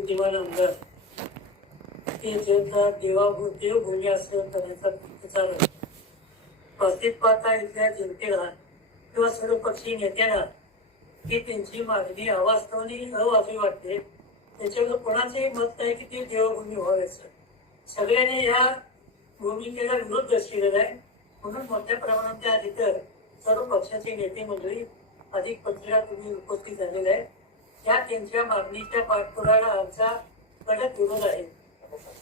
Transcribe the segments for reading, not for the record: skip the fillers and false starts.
बुद्धिमान आमदार ते देवभूमी असं करण्याचा प्रचार वास्तविक पाहता इथल्या जनतेला किंवा सर्वपक्षीय नेत्यांना की त्यांची मागणी अवास्तवनी अवाजवी वाटते. त्याच्यावर कोणाचंही मत नाही की ती देवभूमी व्हावीच. सगळ्यांनी या भूमिकेला विरोध दर्शविलेला आहे. म्हणून मोठ्या प्रमाणात त्या इतर सर्व पक्षाचे नेते मंडळी अधिक पत्रिका तुम्ही उपस्थित झालेले आहे. त्या त्यांच्या मागणीच्या पाठपुराव्याला आमचा कडक विरोध आहे.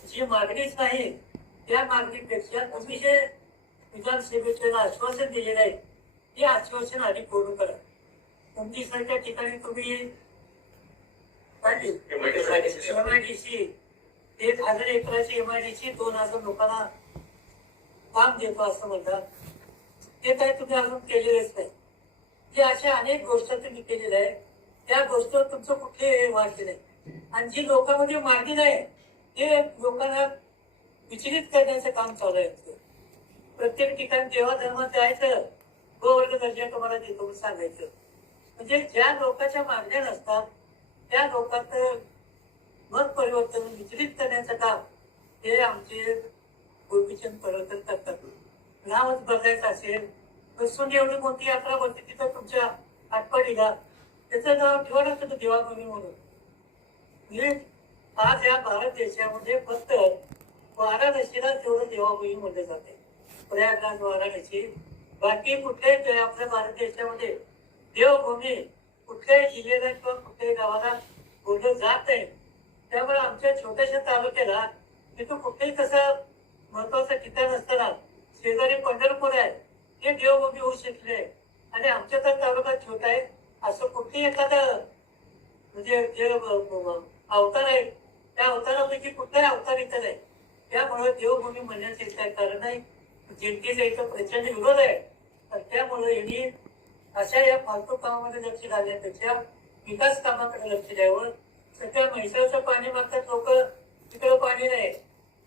जी मागणीच नाही त्या मागणीपेक्षा तुम्ही जे विधानसभेत आश्वासन दिलेलं आहे ते आश्वासन आधी पूर्ण करा. तुमच्यासारख्या ठिकाणी तुम्ही MIDC 1,000 एकराची MIDC 2,000 लोकांना काम देतो असं म्हणतात. ते काय तुम्ही अजून केलेलेच नाही. जे अशा अनेक गोष्टी तुम्ही केलेल्या आहे त्या गोष्टीवर तुमचं कुठले वाटले नाही. आणि जी लोकांमध्ये मागणी नाही ते लोकांना विचलित करण्याचं काम चालू आहे. प्रत्येक ठिकाणी देवा धर्मात जायचं गोवर्ग दर्जा तुम्हाला देतो म्हणून सांगायचं. म्हणजे ज्या लोकांच्या मागण्या नसतात त्या लोकांचं मत परिवर्तन विचलित करण्याचं काम हे आमचे गोपीचंद पडळकर करतात. नावच बदलायचं असेल तर एवढी मोठी यात्रा भरते तिथं तुमच्या आटपाडीला त्याचं नाव ठेवलं होतं देवाभूमी म्हणून. म्हणजे आज या भारत देशामध्ये फक्त वाराणसीला तेवढं देवाभूमी म्हणलं जाते. प्रयागराज वाराणसी बाकी कुठल्याही आपल्या भारत देशामध्ये देवभूमी कुठल्याही जिल्ह्याला किंवा कुठल्याही गावाला बोललं जात नाही. त्यामुळे आमच्या छोट्याशा तालुक्याला तिथं कुठेही कसं महत्वाचं ठिकाण असताना शेजारी पंढरपूर आहे हे देवभूमी होऊ शकले. आणि आमच्या तर तालुका छोटा आहे असं कुठेही एखादं म्हणजे जे अवतार आहे त्या अवतारापैकी कुठलाही अवतार इथं नाही. त्यामुळे देवभूमी म्हणण्याचे काय कारण नाही. जनतेचा इथं प्रचंड विरोध आहे. त्यामुळे यांनी अशा या फालतू कामामध्ये लक्ष घालण्यापेक्षा विकास कामाकडे लक्ष द्यावं. सध्या म्हैसाळचं पाणी मागतात लोक, तिकडं पाणी नाही,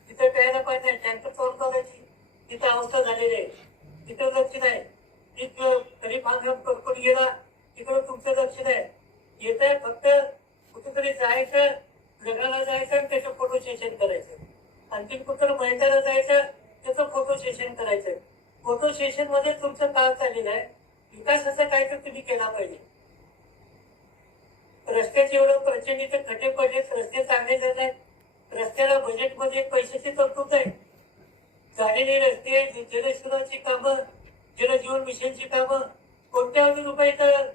तिथं प्यायला पाणी नाही, टँकर चालू करायची तिथं अवस्था झालेली आहे, तिथं लक्ष नाही. तिथं गरीब बांधव कटकट गेला तिकडं तुमचं लक्ष नाही. येत आहे फक्त कुठेतरी जायचं, लग्नाला जायचं आणि त्याचं फोटो सेशन करायचं. आणखी कुठं मैदानाला जायचं त्याचं फोटो सेशन करायचं. फोटो सेशन मध्ये तुमचं काम चाललेलं आहे. विकासाचा काय तर तुम्ही केला पाहिजे. रस्त्याचे एवढं प्रचंड इथं खड्डे पडलेत, रस्ते चांगले झाले आहेत. रस्त्याला बजेटमध्ये पैशाची तरतूद आहे. झालेले रस्ते, जलशुद्धाची कामं, जलजीवन मिशनची कामं कोट्यावधी रुपये इथं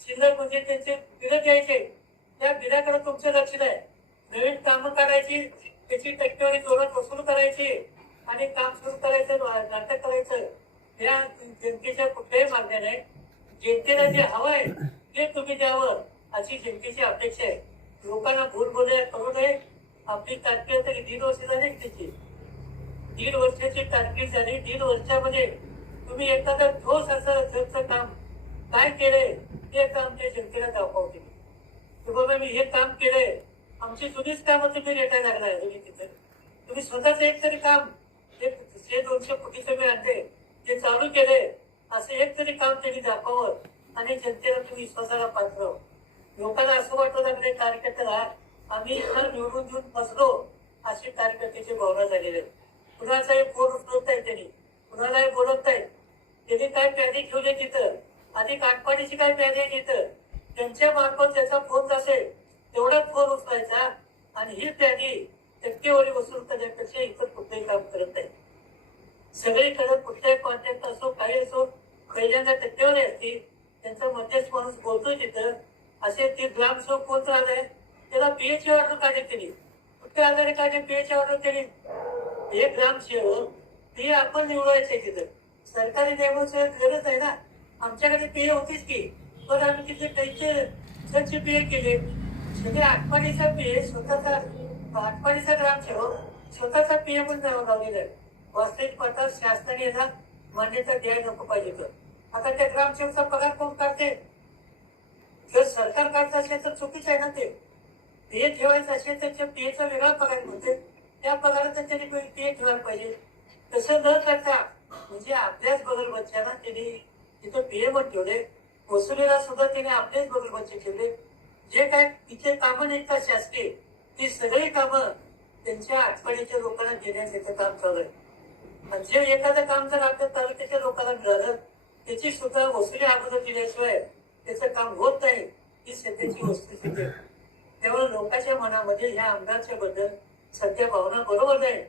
शिल्लक म्हणजे त्यांचे बिलं द्यायचे. त्या बिलाकडे तुमचं लक्ष नाही. नवीन कामं काढायची, त्याची टक्केवारी जोरात वसूल करायची आणि काम सुरू करायचं, नाटक करायचं. या जनतेच्या कुठल्याही मागण्या नाही. जनतेला जे हवं आहे ते तुम्ही द्यावं अशी जनतेची अपेक्षा आहे. लोकांना भूल बोलायला करू नये. आपली कारकीर्द तरी 1.5 वर्ष झाली त्याची. 1.5 वर्षाची कारकीर्द झाली. 1.5 वर्षामध्ये तुम्ही एखादं ठोस असं जगचं काम काय केलंय ते आमच्या जनतेला दाखवते की बाबा मी हे काम केलंय. आमची जुनीच कामं तुम्ही रेटायला लागणार तुम्ही तिथं. तुम्ही स्वतःच एक तरी काम 100-200 कोटी तुम्ही आणले ते चालू केले असं एक तरी काम त्यांनी दाखवावं आणि जनतेला तुम्ही विश्वासाला पात्र. लोकांना असं वाटू लागले कार्यकर्त्याला आम्ही इतर निवडून देऊन बसलो अशी कार्यकर्त्याची भावना झालेली आहे. कुणाचाही फोन उचलत नाही त्यांनी, कुणालाही बोलत नाही. त्यांनी काय प्यादी ठेवले तिथं, अधिक आटपाडीची काय प्यादी आहे तिथं, त्यांच्या मार्फत त्याचा फोन असेल तेवढाच फोन उचलायचा आणि ही प्यादी टक्केवारी वसूल करण्यापेक्षा इतर कुठलंही काम करत नाही. सगळीकडे कुठल्याही कॉन्टॅक्ट असो काही असो पहिल्यांदा टक्केवारी असते. त्यांचा मध्यस्थ माणूस बोलतोय तिथं. असे ते ग्रामसेवक कोण राहिलाय त्याला पीएचची ऑर्डर काढले त्यांनी. कुठल्या आधारे काढले पीएचची ऑर्डर त्यांनी. हे ग्रामसेवक ते आपण निवडायचे तिथं. सरकारी नियमाचं गरज आहे ना. आमच्याकडे पीए होतीच की, पण आम्ही तिथे त्यांचे सच्चे पीए केले. सगळे आटपाडीचा पीए स्वतःचा, आटपाडीचा ग्रामसेवक स्वतःचा पीए पण लावलेला आहे. वास्तविक पाहता शासनाने याला मान्यता द्यायला नको पाहिजे. तर आता त्या ग्रामसेवकचा पगार कोण काढते? जर सरकार काढत असेल तर चुकीच आहे ना. ते पीए ठेवायचं असेल तर त्या पीएचा वेगळा पगार म्हणते, त्या पगाराचा त्यांनी पीए ठेवायला पाहिजे. तसं न करता म्हणजे आपल्याच बगल बच्चांना त्यांनी तिथं पीए पण ठेवले. वसुलीला सुद्धा त्याने आपलेच बगल बच्चे ठेवले. जे काय इथे कामं निघतात शासकीय ती सगळी कामं त्यांच्या आठवड्याच्या लोकांना देण्याचं काम चालू आहे. आणि जे एखादं काम जर आपल्या तालुक्याच्या लोकांना मिळालं त्याची सुद्धा वसुली अगोदर दिल्याशिवाय त्याचं काम होत नाही, ही सध्याची वस्तुस्थिती आहे. त्यामुळे लोकांच्या मनामध्ये ह्या आमदारच्या बद्दल सध्या भावना बरोबर नाही,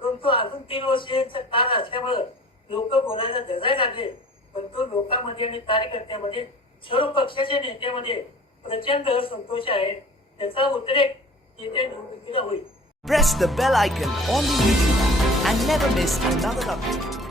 परंतु अजून 3 वर्षांचा काळ असल्यामुळं लोक बोलायला धजायला लागले. परंतु लोकांमध्ये आणि कार्यकर्त्यामध्ये सर्व पक्षाच्या नेत्यामध्ये प्रचंड असंतोष आहे. त्याचा उद्रेक येत्या निवडणुकीला होईल. Press the bell icon on the YouTube and never miss another update.